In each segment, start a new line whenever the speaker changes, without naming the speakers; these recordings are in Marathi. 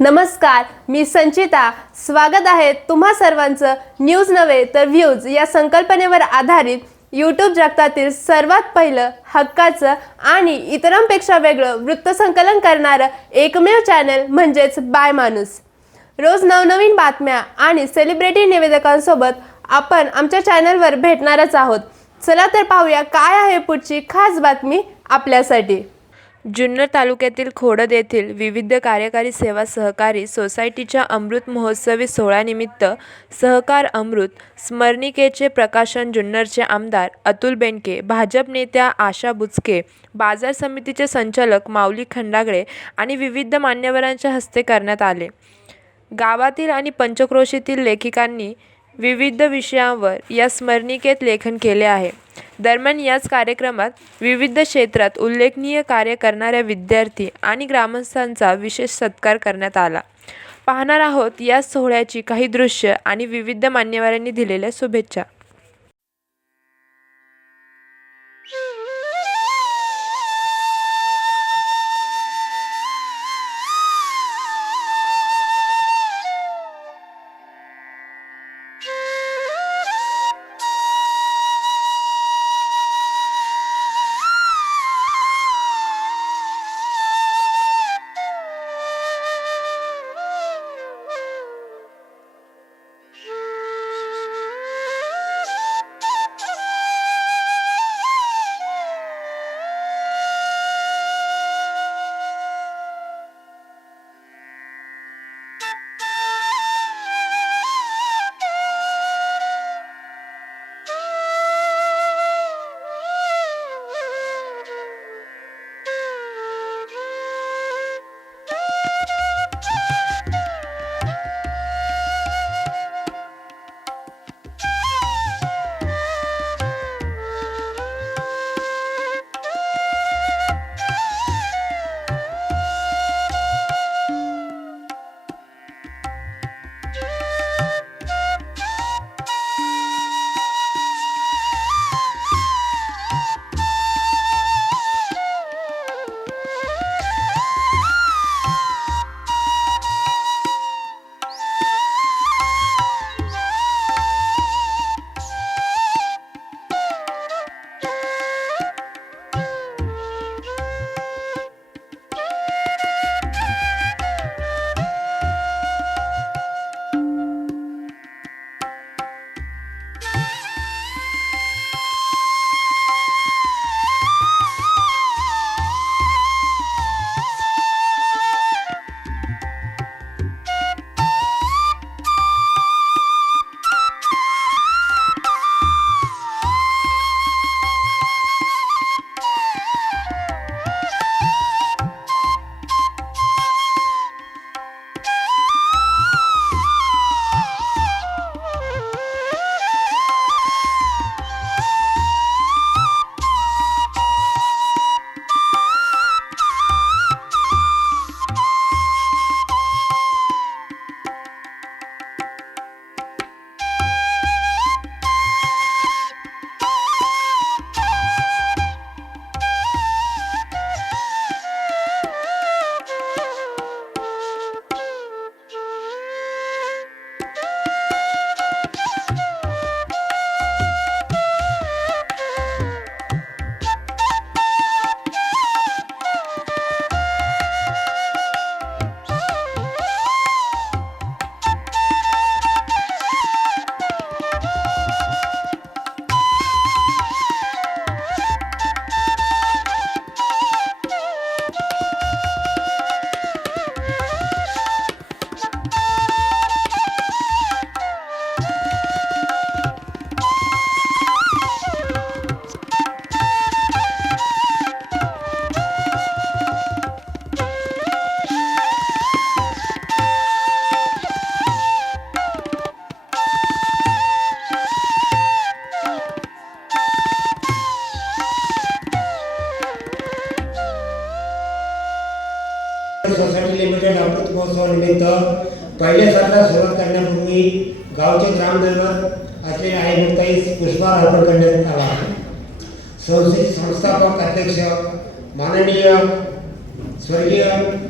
नमस्कार मी संचिता. स्वागत आहे तुम्हा सर्वांचं न्यूज नव्हे तर व्ह्यूज या संकल्पनेवर आधारित यूट्यूब जगतातील सर्वात पहिलं हक्काचं आणि इतरांपेक्षा वेगळं वृत्तसंकलन करणारं एकमेव चॅनल म्हणजेच बाय माणूस. रोज नवनवीन बातम्या आणि सेलिब्रिटी निवेदकांसोबत आपण आमच्या चॅनलवर भेटणारच आहोत. चला तर पाहूया काय आहे पुढची खास बातमी आपल्यासाठी. जुन्नर तालुक्यातील खोडद येथील विविध कार्यकारी सेवा सहकारी सोसायटीच्या अमृत महोत्सवी सोहळ्यानिमित्त सहकार अमृत स्मरणिकेचे प्रकाशन जुन्नरचे आमदार अतुल बेनके भाजप नेत्या आशा बुचके बाजार समितीचे संचालक माऊली खंडागळे आणि विविध मान्यवरांच्या हस्ते करण्यात आले. गावातील आणि पंचक्रोशीतील लेखिकांनी विविध विषयांवर या स्मरणिकेत लेखन केले आहे. दरम्यान याच कार्यक्रमात विविध क्षेत्रात उल्लेखनीय कार्य करणाऱ्या विद्यार्थी आणि ग्रामस्थांचा विशेष सत्कार करण्यात आला. पाहणार आहोत या सोहळ्याची काही दृश्य आणि विविध मान्यवरांनी दिलेल्या शुभेच्छा.
महोत्सवानिमित्त पहिल्यासारखा सुरुवात करण्यापूर्वी गावचे ग्रामदैवत असलेले आई मुक्ताईस पुष्पहार अर्पण करण्यात आला. संस्थेचे संस्थापक अध्यक्ष माननीय स्वर्गीय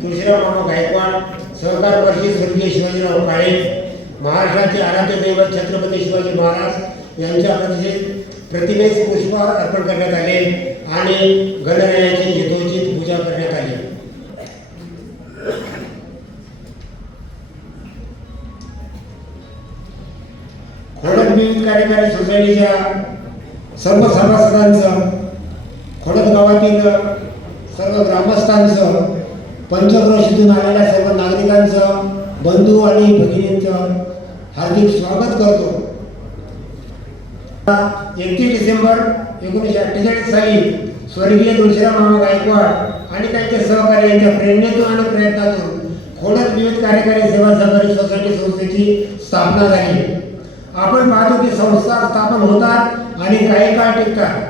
तुळशीराव मामा गायकवाड सहकार परिषद स्वर्गीय शिवाजीराव काळे महाराष्ट्राचे आराध्य दैवत छत्रपती शिवाजी महाराज यांच्या प्रतिमेस पुष्पहार अर्पण करण्यात आले आणि गणरायाची विविध कार्यकारी सोसायटीच्या सर्व सभासदांचं खोडद गावातील सर्व ग्रामस्थांचं पंचक्रोशीतून आलेल्या सर्व नागरिकांचं बंधू आणि भगिनींचं हार्दिक स्वागत करतो. एकतीस डिसेंबर एकोणीसशे अठ्ठेचाळीस साली स्वर्गीय तुळशीराम मामा गायकवाड आणि त्यांच्या सहकारी यांच्या प्रेरणेतून आणि प्रयत्नातून खोडद विविध कार्यकारी सेवा सहकारी सोसायटी संस्थेची स्थापना झाली. आपण पाहतो की संस्था स्थापन होतात आणि काही काळ टिकतात.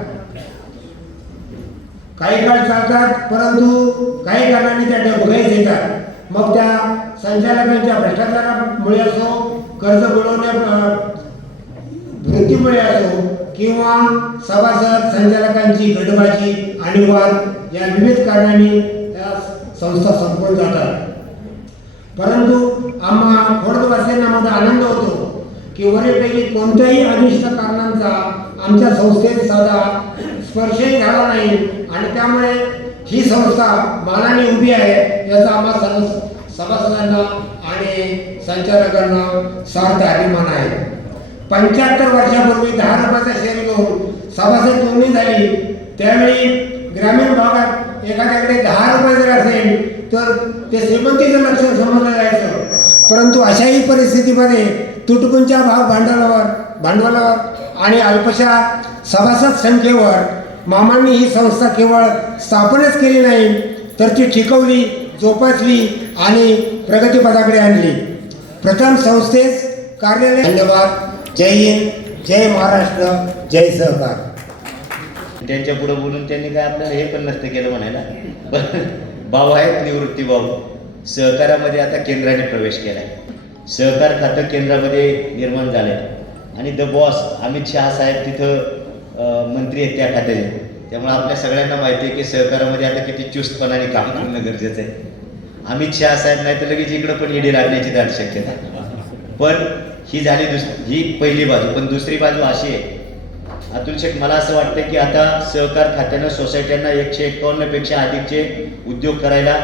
काही काळ चालतात परंतु काही कारणांनी त्या डबघाईस येतात मग त्या संचालकांच्या भ्रष्टाचारामुळे असो कर्ज बुडवण्या वृत्तीमुळे असो किंवा सभासद संचालकांची गटबाजी आणि वाद या विविध कारणांनी त्या संस्था संपून जातात. परंतु आम्हा खोडदवासियांना माझा आनंद होतो. की वरीलपैकी कोणत्याही अनिष्ट कारणांचा आमच्या संस्थेत साधा स्पर्शही झाला नाही. आणि त्यामुळे ही संस्था मानाने उभी आहे याचा आम्हा सर्व सभासदांना आणि संचालकांना सार्थ अभिमान आहे. पंच्याहत्तर वर्षापूर्वी दहा रुपयाचा शेअर घेऊन सभासद नोंदणी झाली? त्यावेळी ग्रामीण भागात एखाद्याकडे दहा रुपये जर असेल तर ते श्रीमंतीचं लक्षण समजलं जायचं. परंतु अशाही परिस्थितीमध्ये तुटपुंच्या भाव भांडवलावर भांडवलावर आणि अल्पशा सभासद संख्येवर मामांनी ही संस्था केवळ स्थापनच केली नाही तर ती टिकवली जोपासली आणि प्रगतीपदाकडे आणली. प्रथम संस्थेस कार्यालय धन्यवाद. जय हिंद. जय महाराष्ट्र. जय सहकार.
त्यांच्या पुढे बोलून त्यांनी काय आपल्याला हे पण नसतं केलं म्हणायला. पण भाऊ आहेत निवृत्ती भाऊ. सहकारामध्ये आता केंद्राने प्रवेश केला आहे सहकार खातं केंद्रामध्ये निर्माण झालं. आहे आणि द बॉस अमित शहा साहेब तिथं मंत्री आहेत त्या खात्याचे. त्यामुळे आपल्या सगळ्यांना माहिती आहे की सहकारामध्ये आता किती चुस्तपणाने काम करणं गरजेचं आहे. अमित शहा साहेब नाही तर लगेच इकडं पण ईडी लागण्याची दाट शक्यता पण ही झाली दुस ही पहिली बाजू. पण दुसरी बाजू अशी आहे. अतुल शेख मला असं वाटतं की आता सहकार खात्यानं सोसायट्यांना एकशे एकावन्नपेक्षा अधिकचे उद्योग करायला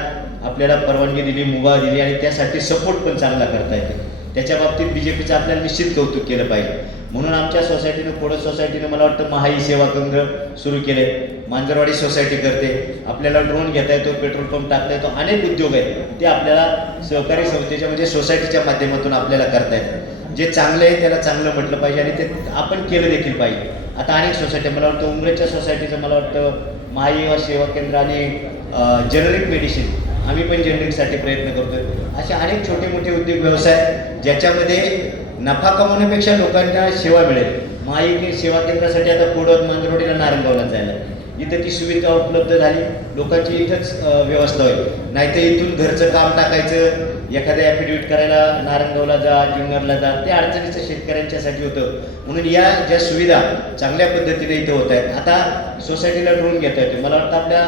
आपल्याला परवानगी दिली मुभा दिली आणि त्यासाठी सपोर्ट पण चांगला करता येतो. त्याच्या बाबतीत बी जे पीचं आपल्याला निश्चित कौतुक केलं पाहिजे. म्हणून आमच्या सोसायटीनं पुढं सोसायटीनं मला वाटतं महाई सेवा केंद्र सुरू केले मांजरवाडी सोसायटी करते. आपल्याला ड्रोन घेता येतो पेट्रोल पंप टाकता येतो. अनेक उद्योग आहेत. ते आपल्याला सहकारी संस्थेच्या म्हणजे सोसायटीच्या माध्यमातून आपल्याला करता येतात. जे चांगलं आहे त्याला चांगलं म्हटलं पाहिजे आणि ते आपण केलं देखील पाहिजे. आता अनेक सोसायटी मला वाटतं उमरेच्या सोसायटीचं मला वाटतं महाई सेवा केंद्र आणि जेनरिक मेडिसिन आम्ही पण जेनरिकसाठी प्रयत्न करतोय. असे अनेक छोटे मोठे उद्योग व्यवसाय ज्याच्यामध्ये नफा कमवण्यापेक्षा लोकांना सेवा मिळेल. महायुगी सेवा केंद्रासाठी आता कोडत मांजरोडीला नारंगावला जायला इथं ती सुविधा उपलब्ध झाली. लोकांची इथंच व्यवस्था होईल. नाहीतर इथून घरचं काम टाकायचं. एखाद्या ॲफिडेविट करायला नारंगावला जा जुन्नरला जा ते अडचणीचं शेतकऱ्यांच्यासाठी होतं. म्हणून या ज्या सुविधा चांगल्या पद्धतीने इथं होत आहेत आता सोसायटीला ड्रोन घेता येतो मला वाटतं आपल्या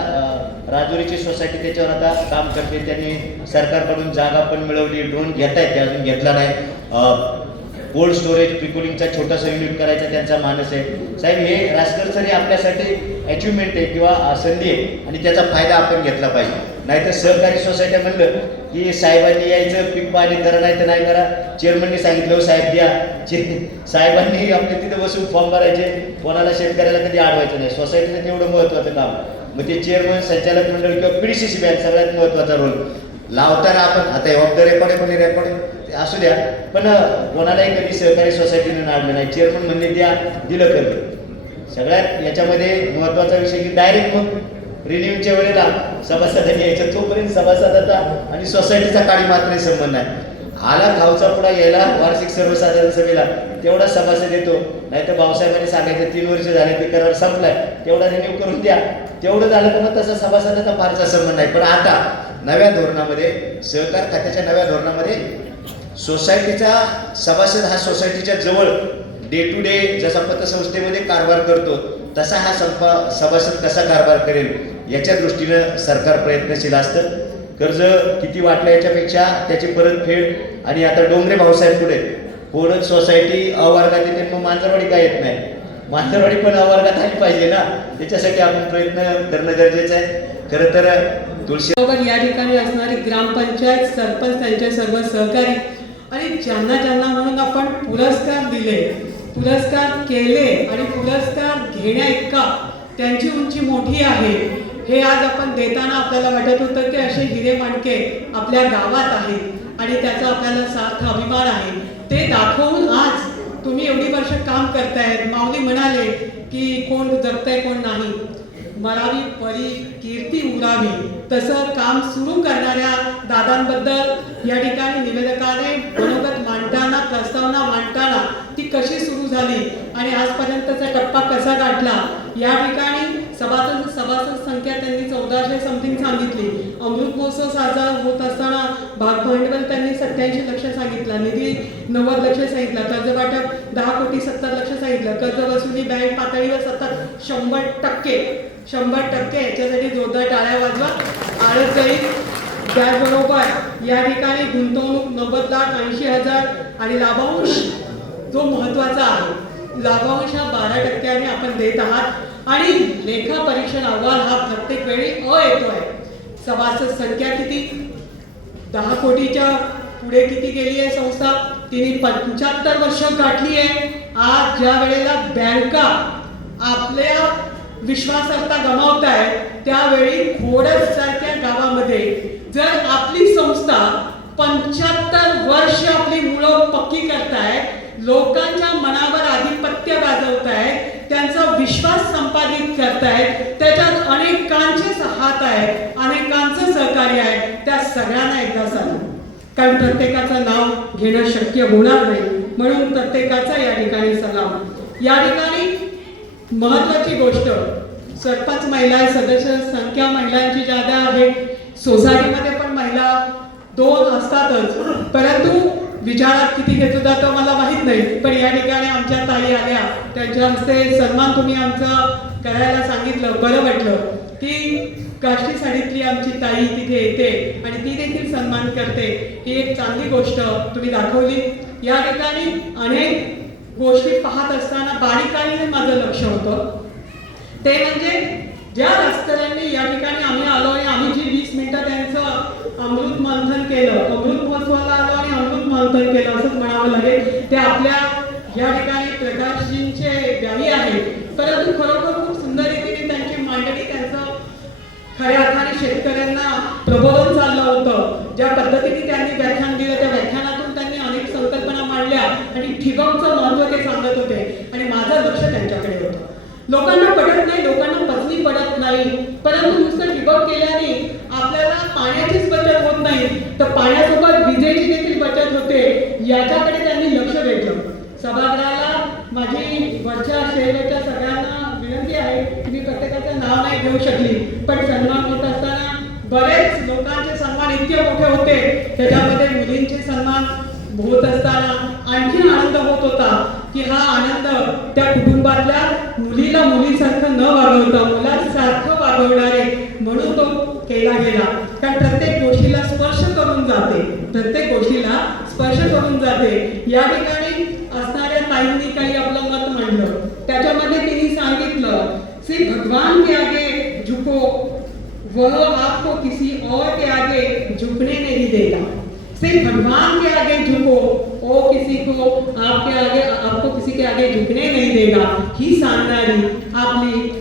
राजुरीची सोसायटी त्याच्यावर आता काम करते. त्यांनी सरकारकडून जागा पण मिळवली ड्रोन घेता येते अजून घेतला नाही. कोल्ड स्टोरेज पिकोलिंगचा छोटासा युनिट करायचा त्यांचा मानस आहे. साहेब हे राजकरसरी आपल्यासाठी अचिव्हमेंट आहे किंवा संधी आहे आणि त्याचा फायदा आपण घेतला पाहिजे. नाहीतर सहकारी सोसायट्या म्हणलं की साहेबांनी यायचं पीक पाणी करा नाही तर नाही करा. चेअरमननी सांगितलं "हो साहेब द्या. चे साहेबांनी आपले तिथं बसून फॉर्म भरायचे. कोणाला शेतकऱ्याला कधी अडवायचं नाही. सोसायटीचं तेवढं महत्त्वाचं काम. मग ते चेअरमन संचालक मंडळ किंवा P D C C bank सगळ्यात महत्त्वाचा रोल लावताना आपण आता ऑफ रेकॉर्ड आहे पण रेकॉर्ड आहे? असू द्या पण कोणालाही कधी सहकारी सोसायटीने नाडलं नाही चेअरमन म्हणले द्या दिलं कमी. सगळ्यात याच्यामध्ये महत्त्वाचा विषय की डायरेक्ट मग रिन्यूच्या वेळेला सभासदांनी यायचं तोपर्यंत सभासदाचा आणि सोसायटीचा काळी मात्र संबंध आहे. आला गावचा पुढा यायला वार्षिक सर्वसाधारण सभेला तेवढा सभासद येतो. नाही तर भाऊसाहेबांनी सांगायचं तीन वर्ष झाले ते करार संपलाय. तेवढा रिन्यू करून द्या. तेवढं झालं तर मग तसा सभासदाचा फारसा संबंध नाही. पण आता नव्या धोरणामध्ये सहकार खात्याच्या नव्या धोरणामध्ये सोसायटीचा सभासद हा सोसायटीच्या जवळ डे टू डे जसा पतसंस्थेमध्ये कारभार करतो तसा हा संपा सभासद कसा कारभार करेल याच्या दृष्टीनं सरकार प्रयत्नशील असतं. कर्ज किती वाटलं याच्यापेक्षा त्याची परतफेड आणि आता डोंगरे भाऊसाहेब पुढे कोणच सोसायटी अवर्गात येते मग मांजरवाडी काय येत नाही? मांजरवाडी पण अवर्गात आली पाहिजे ना? त्याच्यासाठी आपण प्रयत्न करणं गरजेचं आहे. खरं तर तुळशी
या ठिकाणी असणारी ग्रामपंचायत सरपंच त्यांचे सर्व सहकारी आणि ज्यांना ज्यांना म्हणून आपण पुरस्कार दिले पुरस्कार केले आणि पुरस्कार घेण्या इतका त्यांची उंची मोठी आहे. हे आज आपण देताना आपल्याला वाटत होतं की असे हिरे माणके आपल्या गावात आहेत आणि त्याचा आपल्याला सार्थ अभिमान आहे. ते दाखवून आज तुम्ही एवढी वर्ष काम करतायत. माऊली म्हणाले की कोण जगतंय कोण नाही. मरावी परी कीर्ती उरावी. तसं काम सुरू करणाऱ्या दादांबद्दल या ठिकाणी निवेदकाने मनोगत मांडताना प्रस्तावना मांडताना ती कशी सुरू झाली आणि आजपर्यंतचा टप्पा कसा गाठला या ठिकाणी सभासद सभासद संख्या त्यांनी चौदाशे समथिंग सांगितली. अमृत महोत्सव साजरा होत असताना भाग भांडवल त्यांनी सत्याऐंशी लक्ष सांगितलं. निधी नव्वद लक्ष सांगितला. कर्ज वाटप दहा कोटी सत्तर लक्ष सांगितलं. कर्ज वसुली बँक पातळीवर सतत शंभर टक्के शंभर टक्के याच्यासाठी जोरदार टाळ्या वाजवा. आळत जाईल त्याचबरोबर या ठिकाणी गुंतवणूक नव्वद लाख ऐंशी हजार आणि लाभांश जो महत्त्वाचा आहे. लाभांश हा बारा टक्क्याने आपण देत आहात. आणि लेखा परीक्षण अहवाल हा प्रत्येक वेळी अ येतोय. सभासद संख्या किती? दहा कोटीच्या पुढे किती गेली आहे संस्था? तिने पंच्याहत्तर वर्ष गाठली आहे. आज ज्या वेळेला बँका आपल्या विश्वासार्हता गमावत आहे त्यावेळी खोडस सारख्या गावामध्ये जर आपली संस्था पंच्याहत्तर वर्ष आपली मुलं पक्की करताय लोकांच्या मनावर आधिपत्य गाजवताय त्यांचा विश्वास संपादित करताय त्याच्यात अनेकांचेच हात आहे अनेकांचं सहकार्य आहे. त्या सगळ्यांना एकदा सांगू. कारण प्रत्येकाचं नाव घेणं शक्य होणार नाही. म्हणून प्रत्येकाचा या ठिकाणी सलाम. या ठिकाणी महत्वाची गोष्ट सरपंच महिला सदस्य संख्या महिलांची जादा आहे. सोसायटीमध्ये पण महिला दोन असतातच. परंतु विचारात किती घेतलं तर मला माहिती नाही पण या ठिकाणी आमच्या ताई आल्या. त्यांच्या हस्ते सन्मान तुम्ही आमचं करायला सांगितलं बरं वाटलं. की काष्टी साडीतली आमची ताई तिथे येते आणि ती देखील सन्मान करते. ही एक चांगली गोष्ट तुम्ही दाखवली. या ठिकाणी अनेक गोष्टी पाहत असताना बारीकाईने माझं लक्ष होतं. ते म्हणजे ज्या रस्त्यांनी या ठिकाणी आम्ही आलो आणि आम्ही जी वीस मिनिटं त्यांचं अमृत मंथन केलं अमृत महोत्सवाला आलो आणि केलं असंच म्हणावं लागेल. ते आपल्या या ठिकाणी प्रकाशजींचे व्याही आहेत. परंतु खरोखर खूप सुंदर रीतीने त्यांची मांडणी त्यांचं खऱ्या अर्थाने शेतकऱ्यांना प्रबोधन चाललं होतं. ज्या पद्धतीने त्यांनी व्याख्यान दिलं त्या व्याख्यानातून त्यांनी अनेक संकल्पना मांडल्या आणि ठिबकचं महत्त्व ते सांगत होते. आणि माझं लक्ष त्यांच्याकडे होतं. लोकांना पडत नाही लोकांना पचवी पडत नाही. परंतु नुसतं ठिबक केल्याने आपल्याला पाण्याचीच बचत होत नाही. तर पाण्यासोबत विजेची देखील बचत होते. याच्याकडे त्यांनी लक्ष वेधलं. सभागृहाला माझी वरच्या शेवटच्या सगळ्यांना विनंती आहे की मी प्रत्येकाचं नाव नाही घेऊ शकली. पण सन्मान होत असताना बरेच लोकांचे सन्मान इतके मोठे होते. त्याच्यामध्ये मुलींचे सन्मान होत असताना आणखी आनंद होत होता की हा आनंद त्या कुटुंबातल्या मुलीला मुलीसारखं न वागवता मुलांसारखं वागवणारे म्हणून तो केला गेला. कारण प्रत्येक गोष्टीला स्पर्श करून जाते. प्रत्येक गोष्टीला स्पर्श करून जाते. या ठिकाणी असणाऱ्या ताईंनी काही आपलं मत मांडलं. त्याच्यामध्ये तिने सांगितलं श्री भगवान के आगे झुको वह आपको किसी और के आगे झुकने नहीं देगा. सिर्फ भगवान के आगे झुको ओ किसी को आगे झुकने नहीं देगा। ही सांगणारी आपली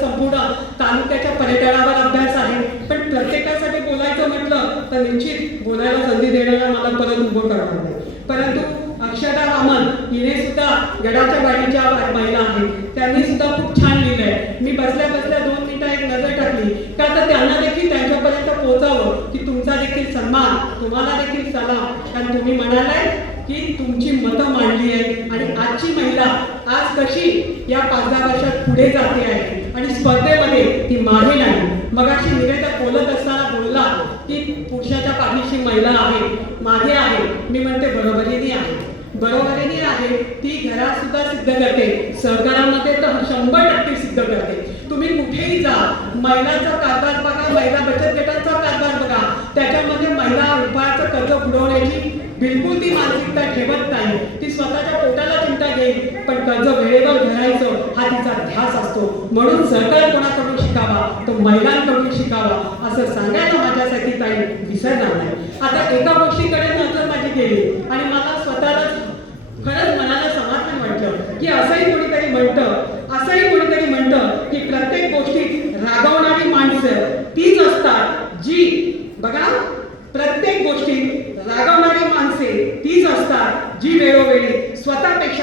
संपूर्ण तालुक्याच्या पर्यटनावर अभ्यास आहे. पण प्रत्येकासाठी बोलायचं म्हटलं तर निश्चित बोलायला संधी देण्याला मला परत उभं करावं नाही परंतु अक्षरा रामन हिने सुद्धा गडाच्या गाडीच्या महिला आहेत. त्यांनी सुद्धा खूप छान लिहिलंय. मी बसल्या बसल्या दोन मिनिटं एक नजर टाकली. का तर त्यांना देखील त्यांच्यापर्यंत पोहोचावं की तुमचा देखील सन्मान तुम्हाला देखील सलाम. कारण तुम्ही म्हणालाय की तुमची मतं मांडली आहे आणि आजची महिला आज कशी या पाच दहा वर्षात पुढे जाते आहे. आणि स्पर्धेमध्ये ती मागे नाही. मगाशी निवेदक बोलत असताना बोलला की पुरुषाच्या पाठीशी महिला आहे मागे आहे. मी म्हणते बरोबरीने आहे. बरोबरीने आहे ती घरात सुद्धा सिद्ध करते. सहकारामध्ये तर शंभर टक्के सिद्ध करते. तुम्ही कुठेही जा. महिलांचा कारभार बघा महिला बचत गटांचा कारभार बघा. त्याच्यामध्ये महिला रुपयाचं कर्ज बुडवण्याची बिलकुल ती मानसिकता ठेवत नाही. ती स्वतःच्या पोटाला चिंता पण कर्ज वेळेवर भरायचं हा तिचा ध्यास असतो. म्हणून सहकार कोणाकडून शिकावा? तो महिलांकडून शिकावा असं सांगायला माझ्यासाठी काही विसरणार नाही. आता एका गोष्टीकडे नजर माझी गेली आणि मला स्वतःला खरंच मनाला समाधान वाटलं की असंही कोणीतरी म्हणतं असंही कोणी म्हणतं की प्रत्येक गोष्टीत रागवणारी माणसं तीच असतात जी बघा प्रत्येक गोष्टीत रागवणारी माणसे तीच असतात जी वेळोवेळी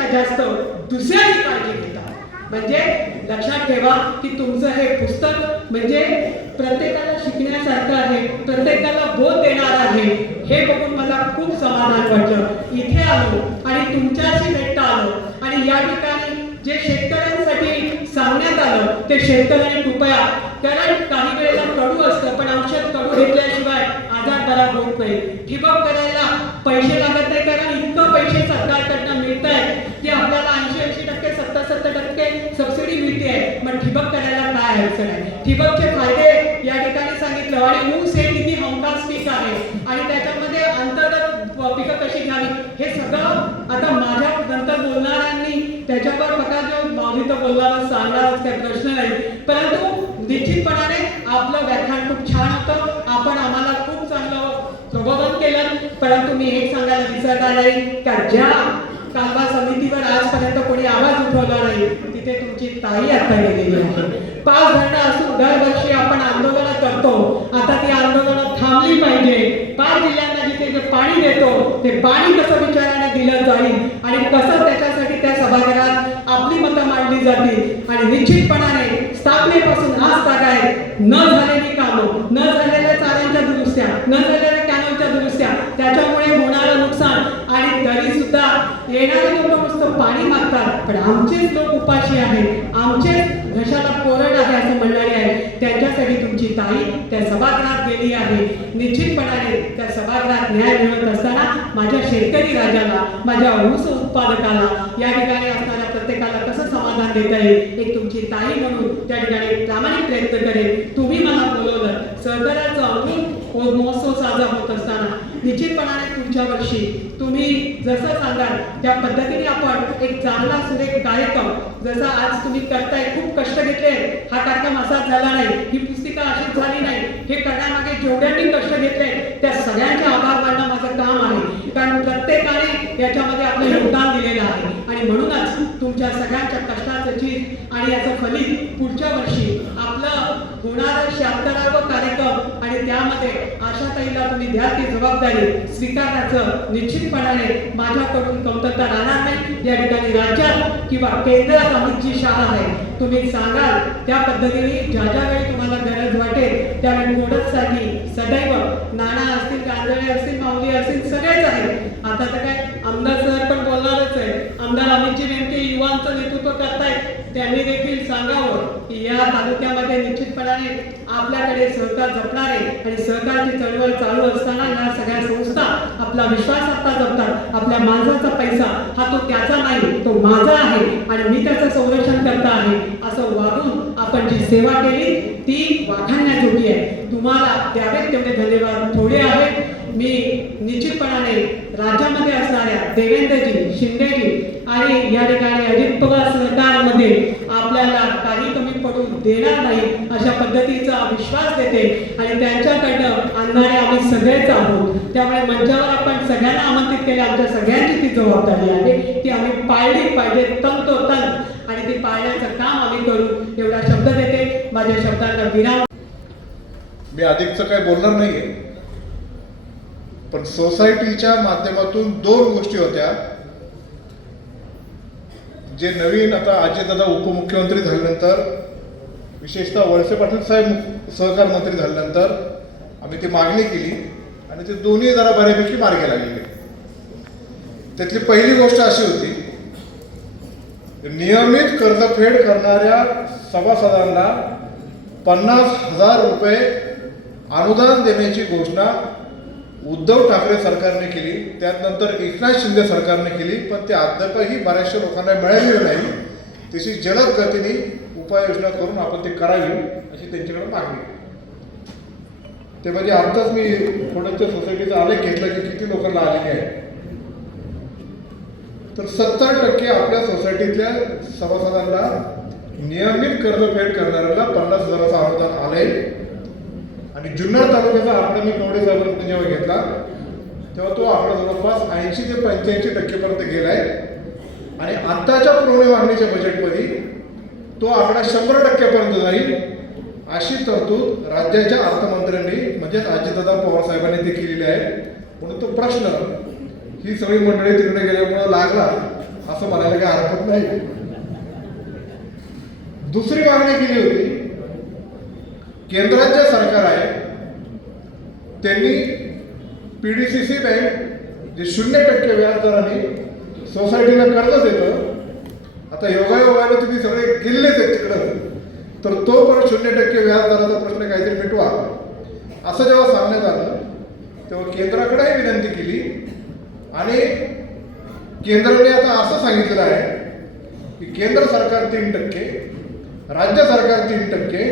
स्वतःपेक्षा जास्त दुसऱ्याची काळजी घेतात म्हणजे लक्षात ठेवा की तुमचं हे पुस्तक म्हणजे प्रत्येकाला शिकण्यासारखं आहे प्रत्येकाला बोध देणार आहे हे बघून मला खूप समाधान वाटलं. इथे आलो आणि तुमच्याशी भेटता आलो. आणि या ठिकाणी जे शेतकऱ्यांसाठी सांगण्यात आलं ते शेतकऱ्यांनी कृपया कारण काही वेळेला कडू असतं पण औषध कडू घेतल्याशिवाय आजार बरा होत नाही. ठिबक करायला पैसे लागत नाही कारण इतकं पैसे सरकारकडनं मिळत आहे की आपल्याला ऐंशी ऐंशी टक्के सत्तर सत्तर टक्के सबसिडी पण मग ठिबक करायला काय अडचण आहे? ठिबकचे फायदे या ठिकाणी सांगितलं आणि ऊस हे किती हमखास पीक आहे. आणि त्याच्यामध्ये अंतर्गत पिकं कशी घ्यावी हे सगळं आता माझ्या नंतर बोलणाऱ्यांनी त्याच्यावर बघा जो माऊली तर बोलणारा सांगणारच काही प्रश्न नाही. परंतु निश्चितपणाने आपलं व्याख्यान खूप छान होतं. आपण आम्हाला खूप चांगलं प्रबोधन केलं. परंतु मी एक सांगायला विसरणार नाही. का ज्या कालवा समितीवर आजपर्यंत कोणी आवाज उठवला नाही. तिथे तुमची ताई आता गेलेली आहे. पाच घंटा असून दरवर्षी आपण आंदोलन करतो. आता ती आंदोलन थांबली पाहिजे. पाच जिल्ह्यांना जिथे जे पाणी देतो ते पाणी कसं विचाराने दिलं जाईल? आणि कसं त्याच्यासाठी त्या सभागृहात आपली मतं मांडली जातील? आणि निश्चितपणे स्थापनेपासून आज तागाय न झालेली कामं न झालेल्या चाऱ्यांच्या दुरुस्त्या न झालेल्या कॅनलच्या दुरुस्त्या त्याच्यामुळे होणारं नुकसान आणि तरी सुद्धा येणारे लोक नुसतं पाणी मागतात पण आमचेच लोक उपाशी आहेत. आमचेच घशाला कोरड आहे असं म्हणणारे आहे त्यांच्यासाठी तुमची ताई त्या सभागृहात गेली आहे. निश्चितपणाने त्या सभागृहात न्याय मिळत असताना माझ्या शेतकरी राजाला माझ्या ऊस उत्पादकाला या ठिकाणी असणाऱ्या प्रत्येकाला कसं समाधान देता येईल? एक तुमची ताई म्हणून त्या ठिकाणी प्रामाणिक प्रयत्न करेल तुम्ही मला बोलवलं. सहकाराचं अमृत महोत्सव साजरा होत असताना निश्चितपणाने तुमच्या वर्षी तुम्ही जसं सांगाल त्या पद्धतीने आपण एक चांगला सुरेख कार्यक्रम जसा आज तुम्ही करताय खूप कष्ट घेतले हा कार्यक्रम असाच झाला नाही. ही पुस्तिका अशीच झाली नाही. हे करण्यामागे जेवढ्यांनी कष्ट घेतले त्या सगळ्यांचे आभार मानणं माझं काम आहे. कारण प्रत्येकाने याच्यामध्ये आपलं योगदान दिलेलं आहे. आणि म्हणूनच तुमच्या सगळ्यांच्या कष्टाचं चीज आणि याचं फलित पुढच्या वर्षी सर्व कार्यक्रम आणि त्यामध्ये आशाताईला तुम्ही द्या ती जबाबदारी. स्वीकारण्याचं निश्चितपणाने माझ्याकडून कमतरता राहणार नाही. या ठिकाणी राज्यात किंवा केंद्रात आमची शाळा आहे तुम्ही सांगाल त्या पद्धतीने ज्या ज्या वेळी तुम्हाला गरज वाटेल त्यावेळी मोडतसाठी सदैव नाना असतील कांदळे असतील माऊली असतील सगळेच आहेत आता तर काय आमदार सर पण बोलणारच आहे. आमदार अमितजी नेमके युवांचं नेतृत्व करतायत. त्यांनी देखील सांगावं की या तालुक्यामध्ये निश्चितपणाने आपल्याकडे सहकार जपणारे आणि सहकारची चळवळ चालू असताना या सगळ्या संस्था आपला विश्वास आता जपतात. आपल्या माणसाचा पैसा हा तो त्याचा नाही तो माझा आहे आणि मी त्याचं संरक्षण करता आहे. असं वागून आपण जी सेवा केली ती वाखाणण्याजोगी आहे. तुम्हाला द्यावेत तेवढे धन्यवाद थोडे आहेत. मी निश्चितपणाने राज्यामध्ये असणाऱ्या देवेंद्रजी शिंदेजी आणि या ठिकाणी अजित पवार सरकारमध्ये आपल्याला काही कमी पडू देणार नाही अशा पद्धतीचा विश्वास देते आणि त्यांच्याकडनं आणणारे आम्ही सगळेच आहोत. त्यामुळे मंचावर आपण सगळ्यांना आमंत्रित केले. आमच्या सगळ्यांची ती जबाबदारी आहे. ती आम्ही पाळली पाहिजे तंतोतंत आणि ती पाळण्याचं काम आम्ही करू. एवढा शब्द देते. माझ्या शब्दांना विराम.
मी अधिकचं काही बोलणार नाहीये. पण सोसायटीच्या माध्यमातून दोन गोष्टी होत्या. जे नवीन आता अजितदादा उपमुख्यमंत्री झाल्यानंतर विशेषतः वळसे पाटील साहेब सहकार मंत्री झाल्यानंतर आम्ही ती मागणी केली आणि ते दोन्ही जरा बऱ्यापैकी मार्गी लागलेले. त्यातली पहिली गोष्ट अशी होती नियमित कर्जफेड करणाऱ्या सभासदांना पन्नास हजार रुपये अनुदान देण्याची घोषणा उद्धव ठाकरे सरकारने केली त्यानंतर एकनाथ शिंदे सरकारने केली पण ते अद्यापही बऱ्याचशा लोकांना मिळालेलं नाही. तशी जलद गतीने उपाययोजना करून आपण ते करावी अशी त्यांच्याकडे मागणी. ते म्हणजे आत्ताच मी थोडंच्या सोसायटीचा आलेख घेतला की किती लोकांना आलेले आहे. तर सत्तर टक्के आपल्या सोसायटीतल्या सभासदांना नियमित कर्जफेड करणाऱ्याला पन्नास हजाराचं अनुदान आलंय. आणि जुन्नर तालुक्याचा आकडा मी कवडे साहेबांनी जेव्हा घेतला तेव्हा तो आकडा जवळपास ऐंशी ते पंच्याऐंशी टक्केपर्यंत गेलाय. आणि आत्ताच्या पुरवणी मागणीच्या बजेटमध्ये तो आकडा शंभर टक्क्यापर्यंत जाईल. अशी तरतूद राज्याच्या अर्थमंत्र्यांनी म्हणजेच अजितदादा पवार साहेबांनी ते केलेली आहे. म्हणून तो प्रश्न ही सगळी मंडळी तिकडे गेल्यामुळे लागला असं म्हणायला काही हरकत नाही. दुसरी मागणी केली होती केंद्रात जे सरकार आहे त्यांनी पीडीसीसी बँक जे शून्य टक्के व्याज दराने सोसायटीला कर्ज देतं आता योगायोगानं तुम्ही सगळे गेलेच आहेत तिकडं. तर तो पण शून्य टक्के व्याज दराचा प्रश्न काहीतरी मिटवा. असं जेव्हा सांगण्यात आलं तेव्हा केंद्राकडेही विनंती केली. आणि केंद्राने आता असं सांगितलेलं आहे की केंद्र सरकार तीन टक्के राज्य सरकार तीन टक्के.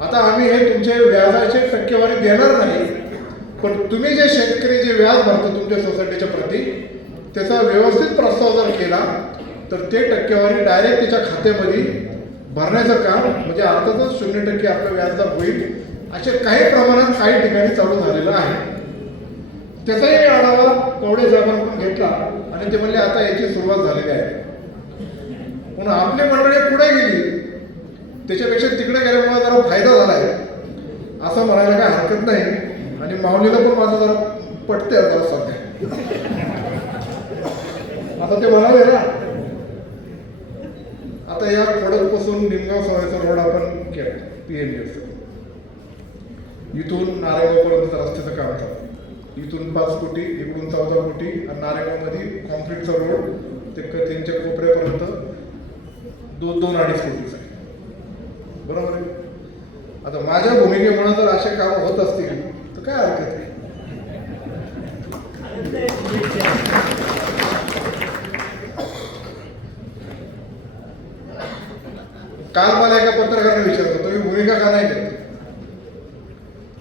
आता आम्ही हे तुमचे व्याजाचे टक्केवारी देणार नाही पण तुम्ही जे शेतकरी जे व्याज भरतो तुमच्या सोसायटीच्या प्रती त्याचा व्यवस्थित प्रस्ताव जर केला तर ते टक्केवारी डायरेक्ट त्याच्या खात्यामध्ये भरण्याचं काम म्हणजे अर्थातच शून्य टक्के आपलं व्याजदर होईल असे काही प्रमाणात काही ठिकाणी चालू झालेलं आहे. त्याचाही आढावा कवडे साहेबांकडून घेतला आणि ते म्हणले आता याची सुरुवात झालेली आहे. म्हणून आपली मंडळी पुढे गेली. त्याच्यापेक्षा तिकडे गेल्यामुळे जरा फायदा झाला आहे. असं म्हणायला काय हरकत नाही. आणि माऊलीला पण माझं जरा पटते जरा सध्या. आता ते म्हणाले ना आता या खडकपासून निमगाव सवायचा रोड आपण केला पी एम इथून नारेगावपर्यंत रस्त्याचं काम झालं इथून पाच कोटी इकडून चौदा कोटी आणि नारेगावमध्ये कॉन्क्रीटचा रोड ते त्यांच्या कोपऱ्यापर्यंत दोन दोन अडीच कोटीचा आहे. बरोबर आहे? आता माझ्या भूमिकेमुळे जर असे काम होत असतील तर काय हरकत आहे काल मला एका पत्रकाराने विचारलं तुम्ही भूमिका का नाही घेत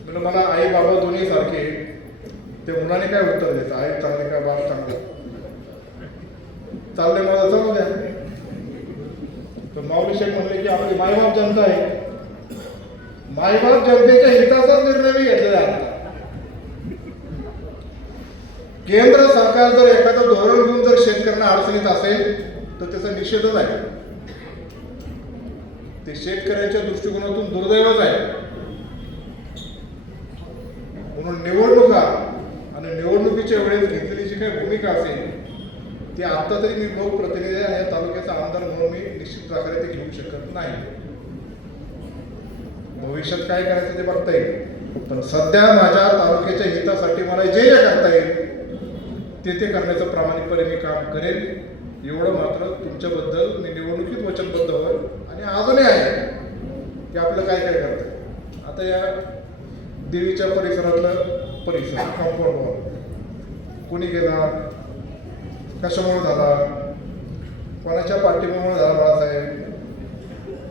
म्हणजे मला आई बाबा दोन्ही सारखे ते मुलाने काय उत्तर देत आई चांगले का? बाप चांगले. चालले मला चालू द्या. तर माऊली शेख म्हणले की आपली मायबाप जनता आहे. मायबाप जनतेच्या हिताचा निर्णय मी घेतलेला आहे. केंद्र सरकार जर एखादं धोरण घेऊन जर शेतकऱ्यांना अडचणीत असेल तर त्याचा निषेधच आहे. ते शेतकऱ्यांच्या दृष्टिकोनातून दुर्दैवच आहे. म्हणून निवडणुका आणि निवडणुकीच्या वेळेस घेतलेली जी काही भूमिका असेल ती आता तरी मी लोकप्रतिनिधी आहे आणि या तालुक्याचा आमदार म्हणून मी निश्चित प्रकारे ते घेऊ शकत नाही. भविष्यात काय करायचं ते बघता येईल. पण सध्या माझ्या तालुक्याच्या हितासाठी मला जे जे करता येईल ते ते करण्याचं प्रामाणिकपणे मी काम करेन. एवढं मात्र तुमच्याबद्दल मी निवडणुकीत वचनबद्ध होईल आणि अजूनही आहे की आपलं काय काय करतं आता या देवीच्या परिसरातलं परिसर कंपाऊंड वॉल कोणी गेला? कशामुळे झाला? कोणाच्या पाठिंबामुळे झाला बाळासाहेब?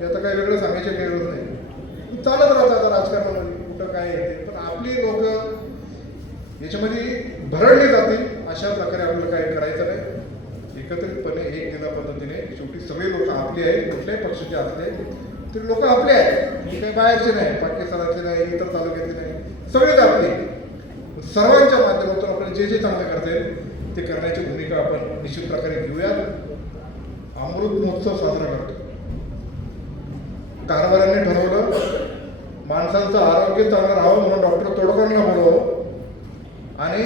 हे आता काही वेगळं सांगायची काही गरज नाही. चालत राहतं आता राजकारणामध्ये कुठं काय येते पण आपली लोक याच्यामध्ये भरडली जातील अशा प्रकारे आपल्याला काही करायचं नाही. एकत्रितपणे एक गेल्या पद्धतीने शेवटी सगळी लोक आपली आहेत कुठल्याही पक्षाचे असले तरी लोक आपले आहेत. मी काही बाहेरचे नाही पाकिस्तानातले नाही इतर तालुक्यातले नाही सगळेच आपले सर्वांच्या माध्यमातून आपण जे जे चांगलं करता येईल ते करण्याची भूमिका आपण निश्चित प्रकारे घेऊयात. अमृत महोत्सव साजरा करतो. कारभाऱ्यांनी ठरवलं माणसांचं आरोग्य चांगलं राहावं म्हणून डॉक्टर तोडकरांना बोलवं आणि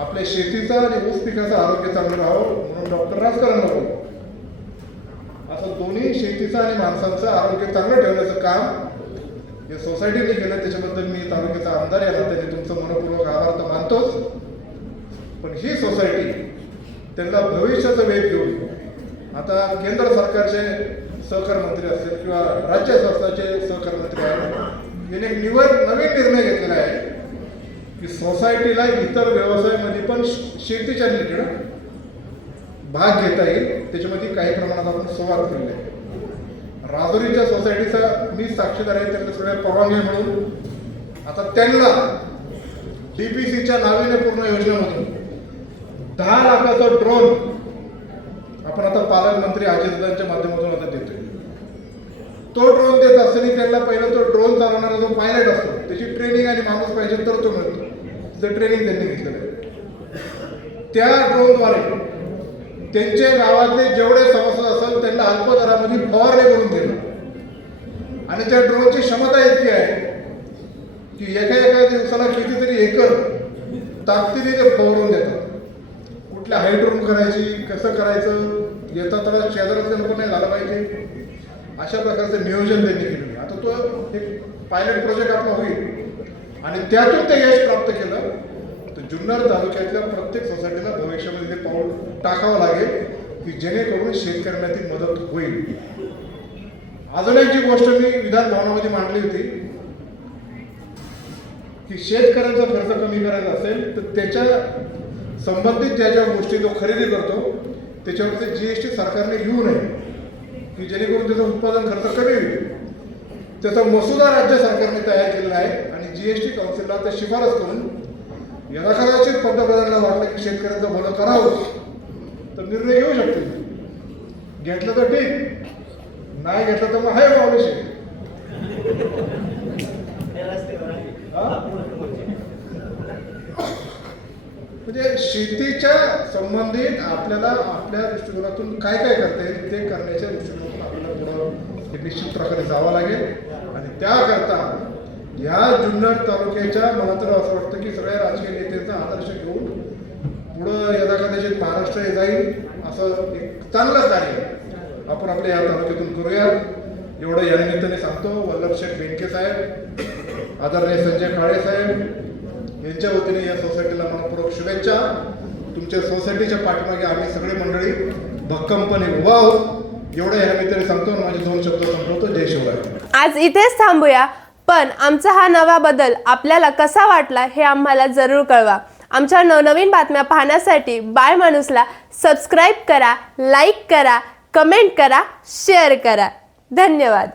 आपल्या शेतीचं आणि ऊस पिकाचं आरोग्य चांगलं राहावं म्हणून डॉक्टर राजकारण नको. असं दोन्ही शेतीचं आणि माणसांचं आरोग्य चांगलं ठेवण्याचं काम हे सोसायटीने केलं त्याच्याबद्दल मी तालुक्याचा आमदार या नात्याने तुमचं मनपूर्वक आभार तर मानतोच. पण ही सोसायटी त्यांना भविष्याचा वेध घेऊन आता केंद्र सरकारचे सहकार मंत्री असतील किंवा राज्य शासनाचे सहकार मंत्री आहेत. यांनी निवड नवीन निर्णय घेतलेला आहे. की सोसायटीला इतर व्यवसायामध्ये पण शेतीच्या रिलेटेड भाग घेता येईल. त्याच्यामध्ये काही प्रमाणात आपण सुरुवात केली आहे. राजुरीच्या सोसायटीचा मी साक्षीदार आहे त्यांना सगळ्या परवानगी म्हणून. आता त्यांना डीपीसीच्या नाविन्यपूर्ण योजनेमधून दहा लाखाचा ड्रोन आपण आता पालकमंत्री अजितदादांच्या माध्यमातून आता देतोय. तो ड्रोन देत असताना त्यांना पहिला तो ड्रोन चालवणारा जो पायलट असतो त्याची ट्रेनिंग आणि माणूस पाहिजे तर तो मिळतो. ते ट्रेनिंग त्यांनी घेतलेलं आहे. त्या ड्रोनद्वारे त्यांचे गावातले जेवढे सभासद असेल त्यांना अल्प दरामध्ये फवारणी करून दिलं. आणि त्या ड्रोनची क्षमता इतकी आहे की एका एका दिवसाला कितीतरी एकर ताकदीने ते फवारून देतात. कुठल्या हाईट रूम करायची कसं करायचं येता तर शेजाराचं लोक नाही झालं पाहिजे. अशा प्रकारचं नियोजन त्यांनी केलेलं आता तो एक पायलट प्रोजेक्ट आपला होईल. आणि त्यातून ते यश प्राप्त केलं. जुन्नर तालुक्यातल्या प्रत्येक सोसायटीला भविष्यामध्ये ते पाऊल टाकावं लागेल की जेणेकरून शेतकऱ्यांना ती मदत होईल. अजून एक जी गोष्ट मी विधान भवनामध्ये मांडली होती की शेतकऱ्यांचा खर्च कमी करायचा असेल तर त्याच्या संबंधित ज्या ज्या गोष्टी तो खरेदी करतो त्याच्यावरती जी एस टी सरकारने घेऊ नये की जेणेकरून त्याचं उत्पादन खर्च कमी होईल. त्याचा मसुदा राज्य सरकारने तयार केलेला आहे आणि जी एस टी काउन्सिलला त्या शिफारस करून याला कदाचित पंतप्रधानांना वाटलं की शेतकऱ्यांचं भलं करावं तर निर्णय घेऊ शकतील. घेतलं तर ठीक नाही घेतलं तर मग आहे मावळे म्हणजे शेतीच्या संबंधित आपल्याला आपल्या दृष्टिकोनातून काय काय करता येईल ते करण्याच्या दृष्टिकोनातून आपल्याला पुढं निश्चित प्रकारे जावं लागेल. आणि त्याकरता या जुन्नर तालुक्याच्या मला तर असं वाटतं की सगळ्या राजकीय नेत्यांचा आदर्श घेऊन पुढं यदा कदाचित महाराष्ट्र हे जाईल असं एक चांगलं कार्य आपण आपल्या या तालुक्यातून करूया. एवढं या निमित्ताने सांगतो वल्लभ बेंके साहेब आदरणीय संजय काळे साहेब यांच्या वतीने या सोसायटीला मनपूर्वक शुभेच्छा. तुमच्या सोसायटीच्या पाठीमागे आम्ही सगळे मंडळी भक्कमपणे उभा आहोत. एवढं या निमित्ताने सांगतो आणि माझे दोन शब्द संपवतो. जय शिवराय.
आज इथेच थांबूया. पण आमचा हा नवा बदल आपल्याला कसा वाटला हे आम्हाला जरूर कळवा. आमच्या नवनवीन बातम्या पाहण्यासाठी बाय माणूसला सबस्क्राईब करा लाईक करा कमेंट करा शेअर करा. धन्यवाद.